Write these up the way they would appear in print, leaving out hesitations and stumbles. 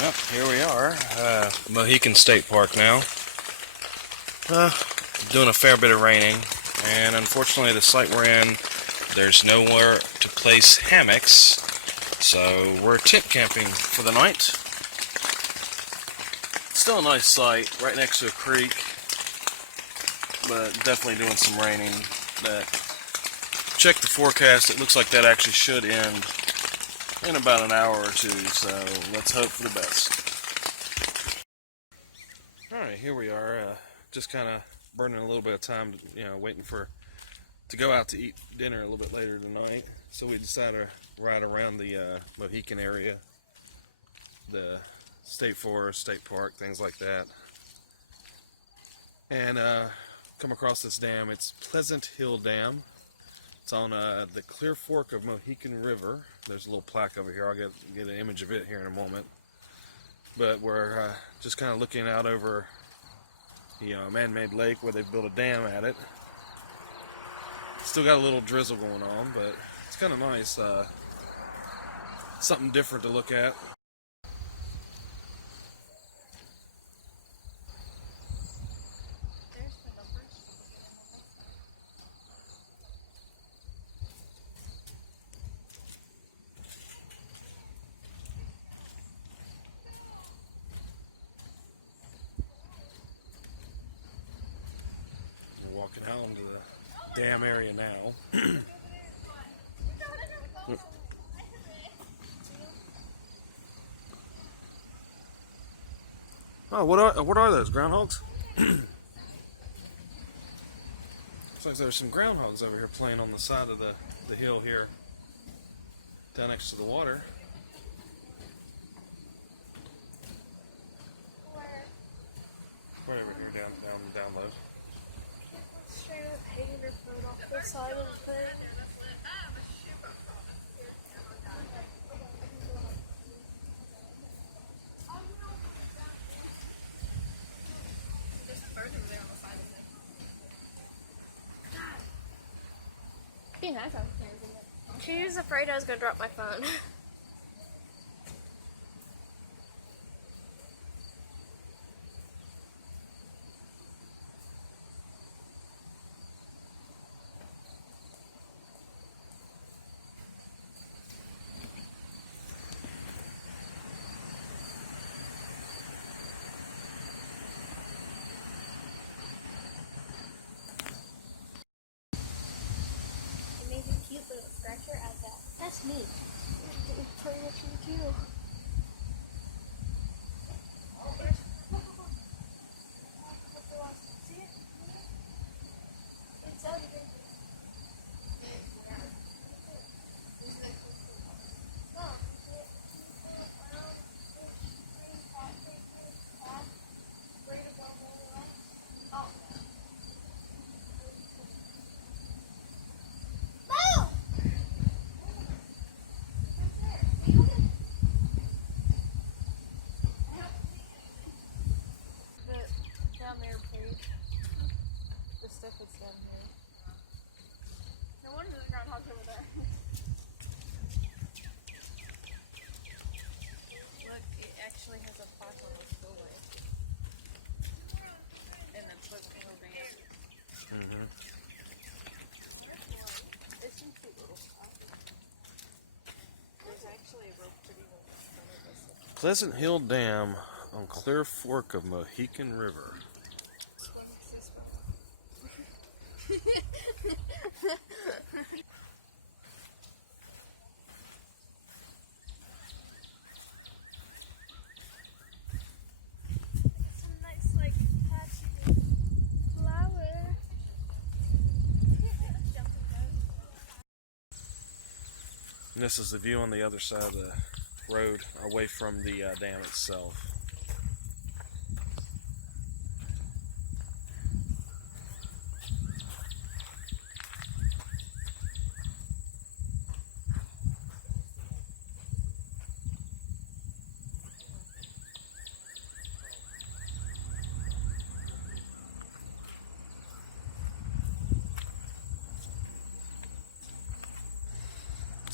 Well, here we are, Mohican State Park now. Doing a fair bit of raining, and unfortunately the site we're in, there's nowhere to place hammocks, so we're tent camping for the night. Still a nice site, right next to a creek, but definitely doing some raining. Check the forecast, it looks like that actually should end in about an hour or two, so let's hope for the best. Alright, here we are, just kind of burning a little bit of time, waiting to go out to eat dinner a little bit later tonight. So we decided to ride around the Mohican area, the State Forest, State Park, things like that, and come across this dam. It's Pleasant Hill Dam. It's on the Clear Fork of Mohican River. There's a little plaque over here. I'll get an image of it here in a moment. But we're just kind of looking out over a man-made lake where they built a dam at it. Still got a little drizzle going on, but it's kind of nice. Something different to look at. We're walking out into the dam area now. Oh, what are those, groundhogs? Looks like there's some groundhogs over here playing on the side of the hill here, down next to the water. Right over here, down low. Straight up hanging her phone off the side of the thing. She was afraid I was going to drop my phone. Cute little scratcher as that. That's me. It's pretty much me too. See it? It's ugly. Down there, please. The stuff that's down here. No wonder there's groundhogs over there. Look, it actually has a plaque on the spillway. And then Pleasant Hill Dam. There's some cute little stuff. There's actually a real pretty one in front of us. Pleasant Hill Dam on Clear Fork of Mohican River. Some nice, like, patchy flower. And this is the view on the other side of the road, away from the dam itself.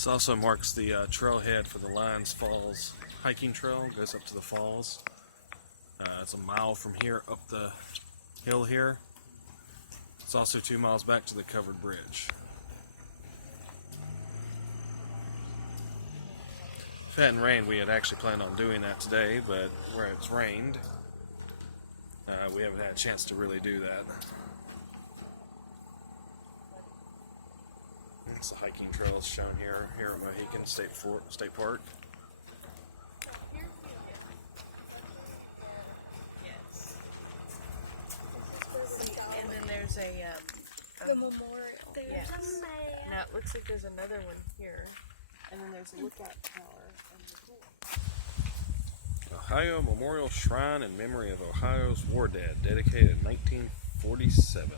This also marks the trailhead for the Lions Falls hiking trail, goes up to the falls. It's a mile from here up the hill here. It's also 2 miles back to the covered bridge. If it hadn't rained, we had actually planned on doing that today, but where it's rained, we haven't had a chance to really do that. It's the hiking trails shown here at Mohican State Park. Yes. And then there's The memorial. There's yes. a man. Now it looks like there's another one here. And then there's a lookout tower and the door. Ohio Memorial Shrine in memory of Ohio's war dead, dedicated in 1947.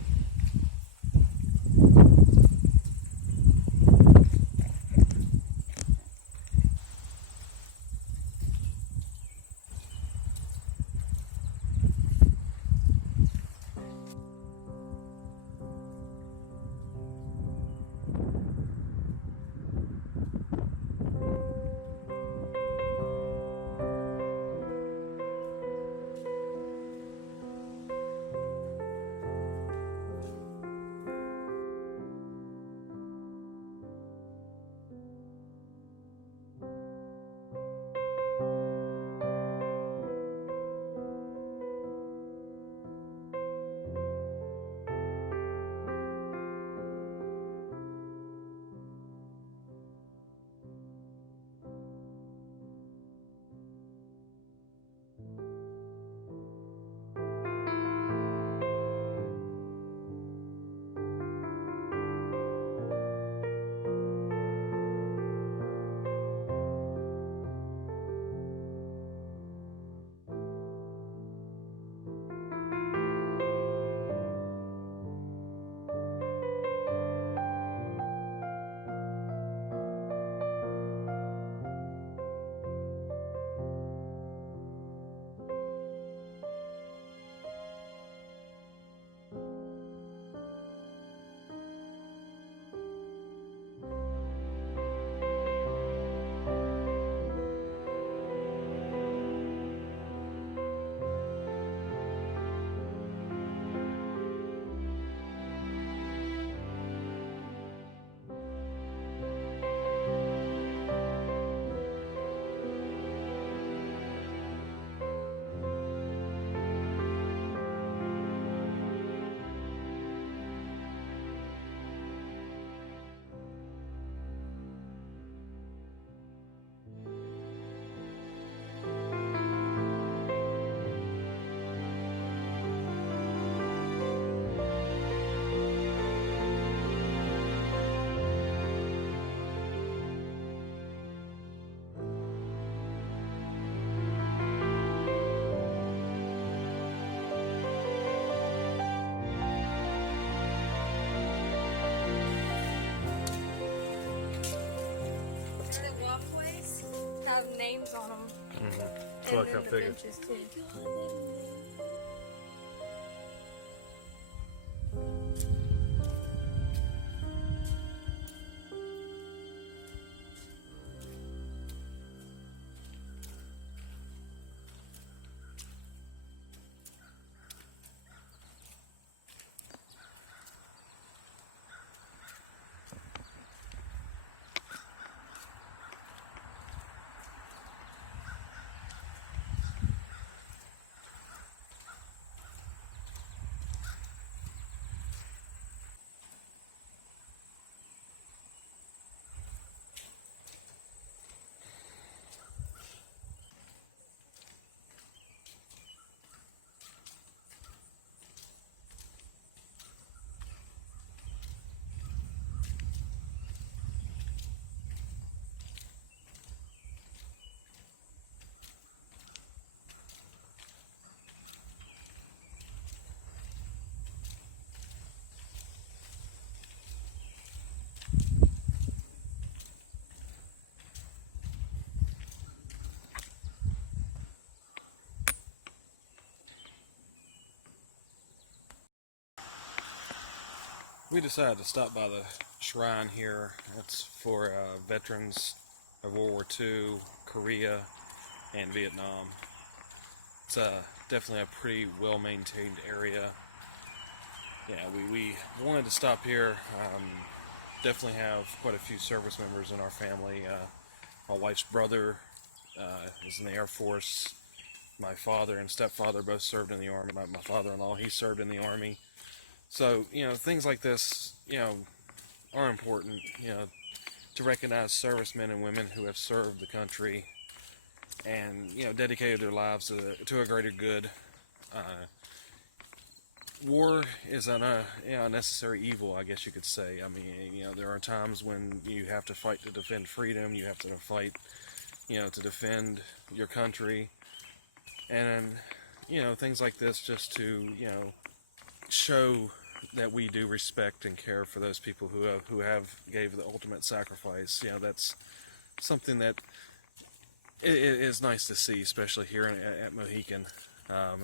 Names on them. That's what I figured. Benches too. We decided to stop by the shrine here. That's for veterans of World War II, Korea, and Vietnam. It's definitely a pretty well-maintained area. Yeah, we wanted to stop here. Definitely have quite a few service members in our family. My wife's brother was in the Air Force. My father and stepfather both served in the Army. My father-in-law, he served in the Army. So, things like this, are important, to recognize servicemen and women who have served the country and, dedicated their lives to a greater good. War is an unnecessary evil, I guess you could say. I mean, there are times when you have to fight to defend freedom, you have to fight, to defend your country, and, things like this just to, show that we do respect and care for those people who have gave the ultimate sacrifice. That's something that it is nice to see, especially here at Mohican.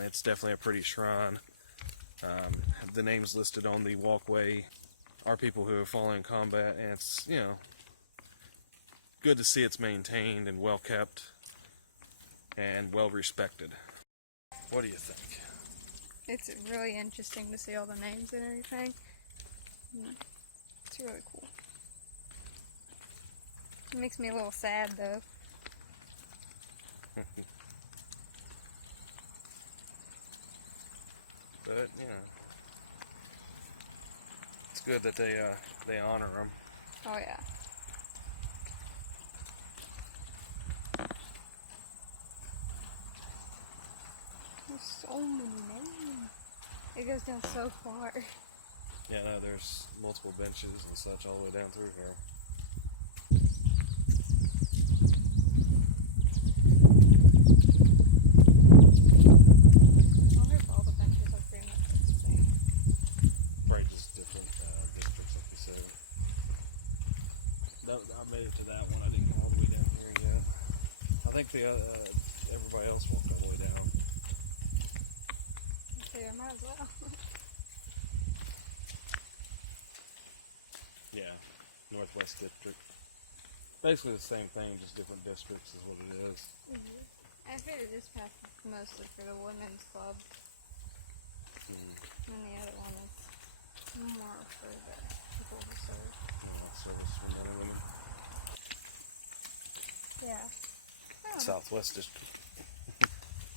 It's definitely a pretty shrine. The names listed on the walkway are people who have fallen in combat, and it's, good to see it's maintained and well kept and well respected. What do you think? It's really interesting to see all the names and everything. It's really cool. It makes me a little sad though. But, it's good that they honor them. Oh yeah. There's so many names. It goes down so far. Yeah, no, there's multiple benches and such all the way down through here. I wonder if all the benches are pretty much the same. Probably just different districts, like you said. I made it to that one. I didn't go all the way down here yet. I think everybody else walked all the way down. Okay, I might as well. Yeah, Northwest District. Basically the same thing, just different districts is what it is. I figured this path is mostly for the women's club. And the other one is more for the people who serve. Service for men and women. Yeah. Southwest District.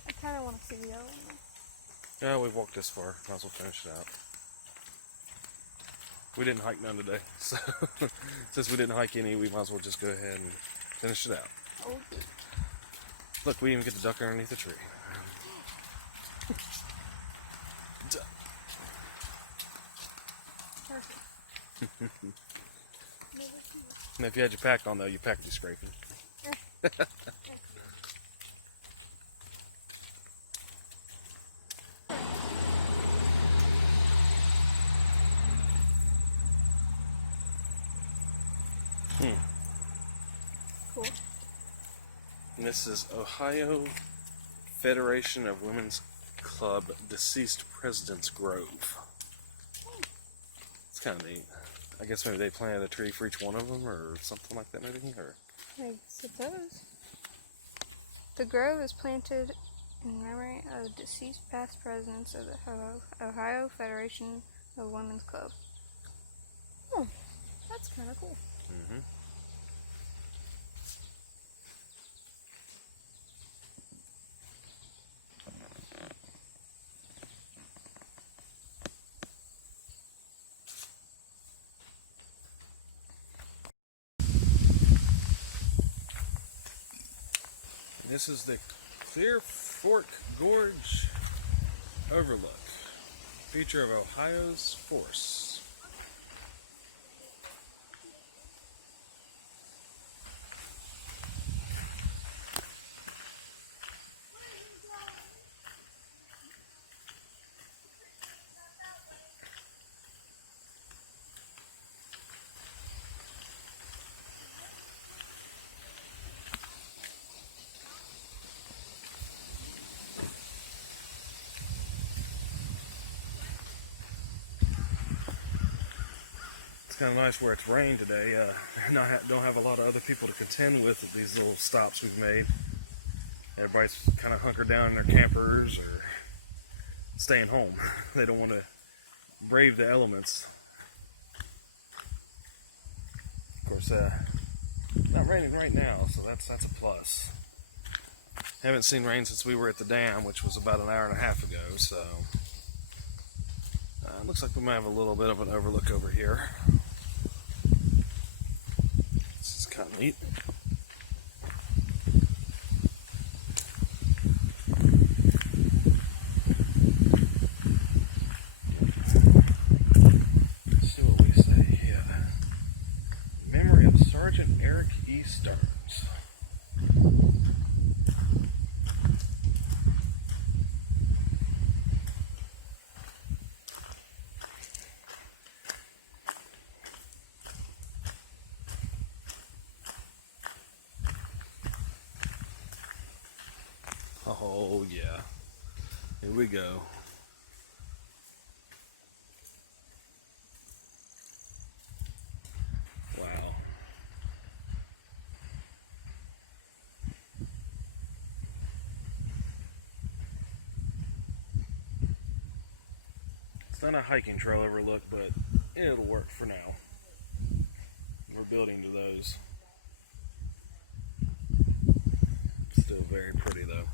I kind of want to see the other one. Yeah, we've walked this far. Might as well finish it out. We didn't hike none today, so since we didn't hike any, we might as well just go ahead and finish it out. Okay. Look, we even get to duck underneath the tree. Perfect. And if you had your pack on, though, your pack would be scraping. Cool. And this is Ohio Federation of Women's Club Deceased President's Grove. It's kind of neat. I guess maybe they planted a tree for each one of them or something like that, maybe? Or... I suppose. The grove is planted in memory of deceased past presidents of the Ohio Federation of Women's Club. Oh, that's kind of cool. Mm-hmm. This is the Clear Fork Gorge Overlook, feature of Ohio's forests. It's kind of nice where it's rained today. Don't have a lot of other people to contend with at these little stops we've made. Everybody's kind of hunkered down in their campers or staying home. They don't want to brave the elements. Of course, not raining right now, so that's a plus. Haven't seen rain since we were at the dam, which was about an hour and a half ago, so looks like we might have a little bit of an overlook over here. This is kind of neat. Let's see what we say here. Memory of Sergeant Eric E. Stearns. Oh yeah, here we go. Wow. It's not a hiking trail overlook, but it'll work for now. We're building to those. Still very pretty though.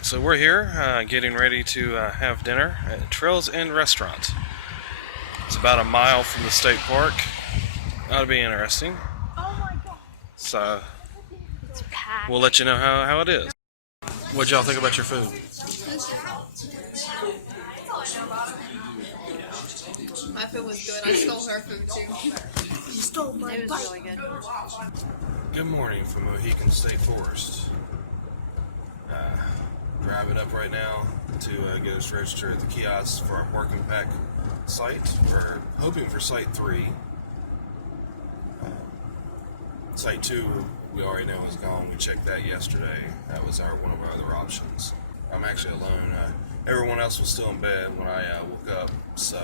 So we're here getting ready to have dinner at Trails Inn Restaurant. It's about a mile from the state park. That'll be interesting. So we'll let you know how it is. What'd y'all think about your food? My food was good. I stole her food too. You stole my It was really good. Good morning from Mohican State Forest. Driving up right now to get us registered at the kiosk for our Park and Pack site. We're hoping for Site 3. Site 2 we already know is gone. We checked that yesterday. That was one of our other options. I'm actually alone. Everyone else was still in bed when I woke up, so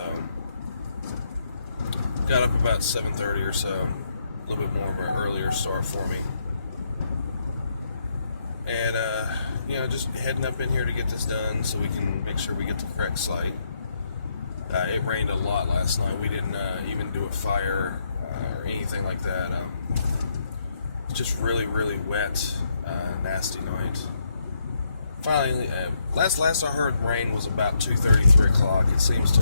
got up about 7:30 or so. A little bit more of an earlier start for me. And, just heading up in here to get this done so we can make sure we get the correct site. It rained a lot last night. We didn't even do a fire or anything like that. It's just really, really wet, nasty night. Finally, last I heard, rain was about 2:30, 3 o'clock. It seems to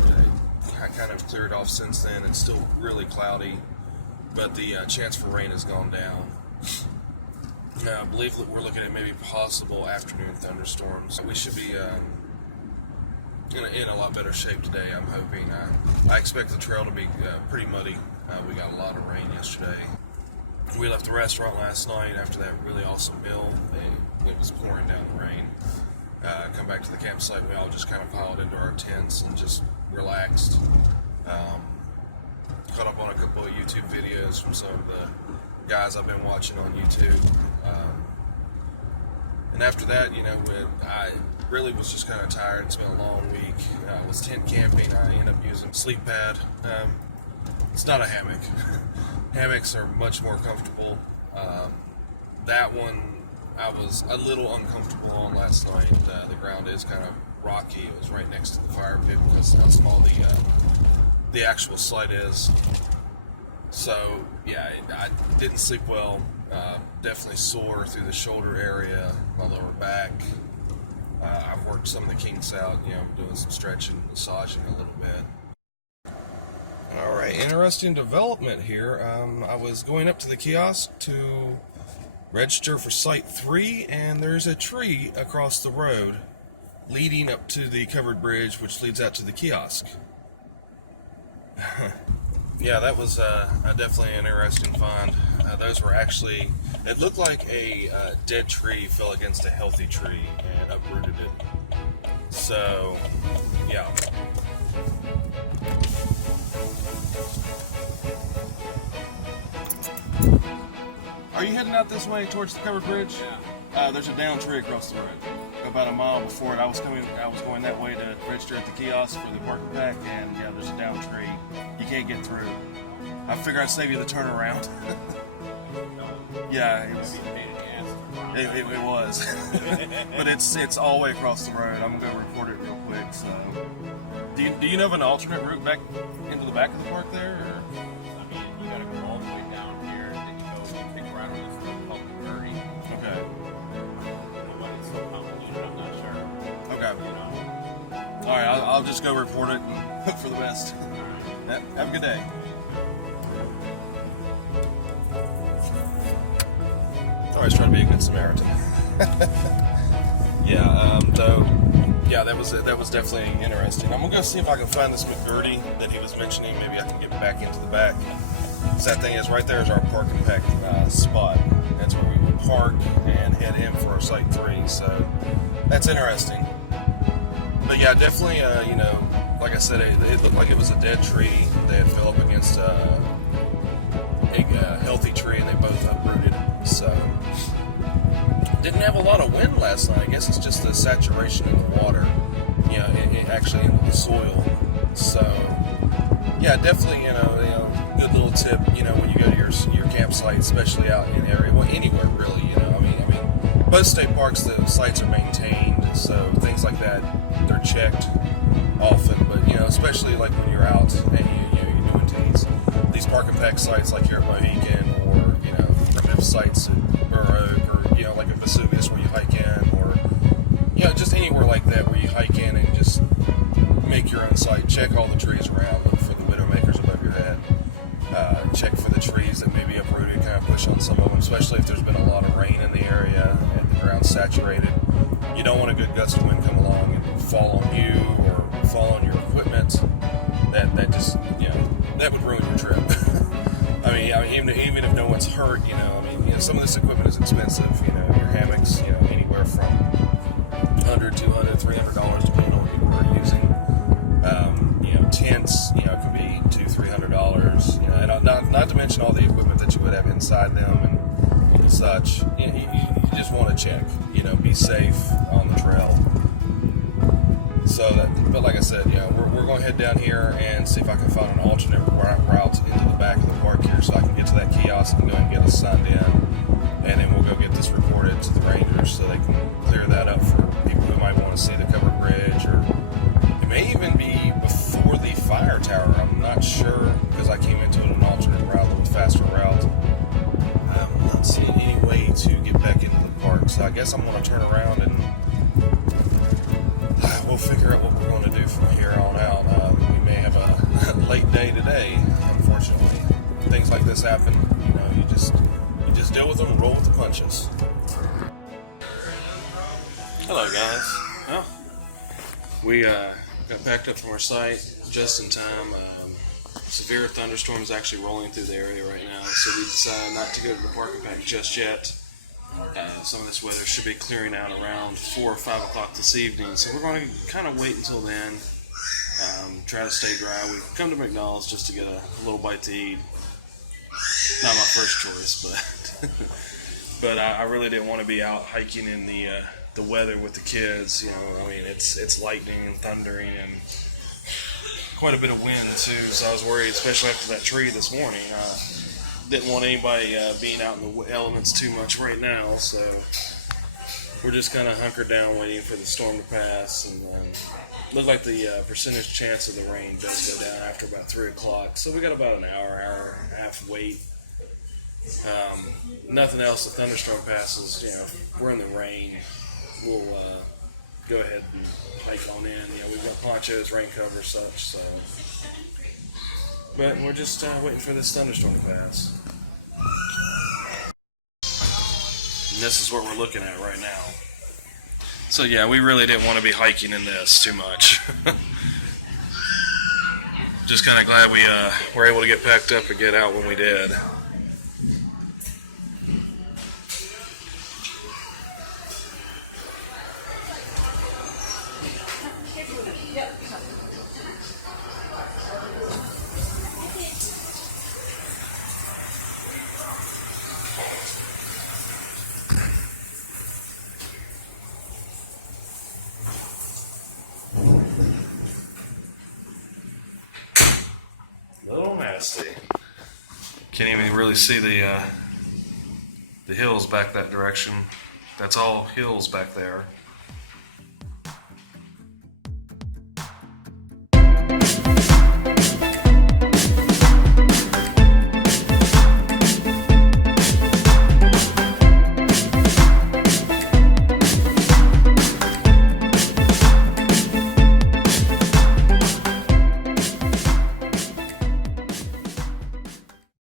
have kind of cleared off since then. It's still really cloudy, but the chance for rain has gone down. I believe that we're looking at maybe possible afternoon thunderstorms. We should be in a lot better shape today, I'm hoping. I expect the trail to be pretty muddy. We got a lot of rain yesterday. We left the restaurant last night after that really awesome meal. It was pouring down the rain. Come back to the campsite, we all just kind of piled into our tents and just relaxed. Caught up on a couple of YouTube videos from some of the guys I've been watching on YouTube. And after that, I really was just kind of tired. It's been a long week. I was tent camping. I ended up using a sleep pad. It's not a hammock. Hammocks are much more comfortable. That one I was a little uncomfortable on last night. The ground is kind of rocky. It was right next to the fire pit because of how small the actual site is. So yeah, I didn't sleep well. Definitely sore through the shoulder area, my lower back. I've worked some of the kinks out, doing some stretching, massaging a little bit. Alright, interesting development here. I was going up to the kiosk to register for Site 3, and there's a tree across the road leading up to the covered bridge which leads out to the kiosk. Yeah, that was definitely an interesting find. those were actually, it looked like a dead tree fell against a healthy tree and uprooted it. So, yeah. Are you heading out this way towards the covered bridge? Yeah. There's a down tree across the road. About a mile before it, I was going that way to register at the kiosk for the parking pack, and yeah, there's a down tree. You can't get through. I figured I'd save you the turnaround. Yeah, it was. It was. But it's all the way across the road. I'm gonna go report it real quick. So, do you know of an alternate route back into the back of the park there? Or? I mean, you gotta go all the way down here, and then you take right on this road called the Prairie. Okay. But it's so complicated, I'm not sure. Okay. You know. All right, I'll just go report it and hope for the best. Have a good day. Always trying to be a good Samaritan. Yeah, that was definitely interesting. I'm gonna go see if I can find this McGurdy that he was mentioning. Maybe I can get back into the back. Sad thing is, right there is our parking pack spot. That's where we will park and head in for our Site 3. So that's interesting. But yeah, definitely, like I said, it looked like it was a dead tree that fell up against a healthy tree, and they both uprooted. So, didn't have a lot of wind last night. I guess it's just the saturation in the water, it actually into the soil. So, yeah, definitely, good little tip, when you go to your campsite, especially out in the area, well, anywhere really, I mean, most state parks, the sites are maintained, so things like that, they're checked often, but, especially like when you're out and you're doing these park and pack sites like here at Mohican, or, primitive sites at Burr Oak, or, like at Vesuvius where you hike in, or, just anywhere like that where you hike in and just make your own site, check all the trees around, look for the widowmakers above your head, check for the trees that may be uprooted, kind of push on some of them, especially if there's been a lot of rain in the area and the ground's saturated. You don't want a good gust of wind come along and fall on you or fall on your equipment. That just, that would ruin your trip. I mean, even if no one's hurt, some of this equipment is expensive. Your hammocks, anywhere from $100, $200, $300 depending on what people are using. Tents, it could be $200, $300. And not to mention all the equipment that you would have inside them and such. You just want to check. Be safe on the trail. But like I said, we're going to head down here and see if I can find an alternate route into the back of the park here, so I can get to that kiosk and go and get us signed in, and then we'll go get this reported to the rangers so they can clear that up for people who might want to see the covered bridge, or it may even be before the fire tower. I'm not sure, because I came into it an alternate route, a little faster route. I'm not seeing any way to get back into the park, so I guess I'm going to turn around and we'll figure out what we're going to do from here on out. We may have a late day today, unfortunately. Things like this happen. You just deal with them and roll with the punches. Hello, guys. Well, we got packed up from our site just in time. Severe thunderstorms actually rolling through the area right now, so we decided not to go to the parking pack just yet. Some of this weather should be clearing out around 4 or 5 o'clock this evening, so we're going to kind of wait until then, try to stay dry. We've come to McDonald's just to get a little bite to eat. Not my first choice, but I really didn't want to be out hiking in the weather with the kids. It's lightning and thundering and quite a bit of wind too, so I was worried, especially after that tree this morning. Didn't want anybody being out in the elements too much right now, so we're just kind of hunkered down waiting for the storm to pass, and look like the percentage chance of the rain does go down after about 3 o'clock, so we got about an hour and a half wait. Nothing else, the thunderstorm passes, we're in the rain, we'll go ahead and hike on in. We've got ponchos, rain cover, such, so. But we're just waiting for this thunderstorm to pass. And this is what we're looking at right now. So yeah, we really didn't want to be hiking in this too much. Just kind of glad we were able to get packed up and get out when we did. Let's see. Can't even really see the hills back that direction. That's all hills back there.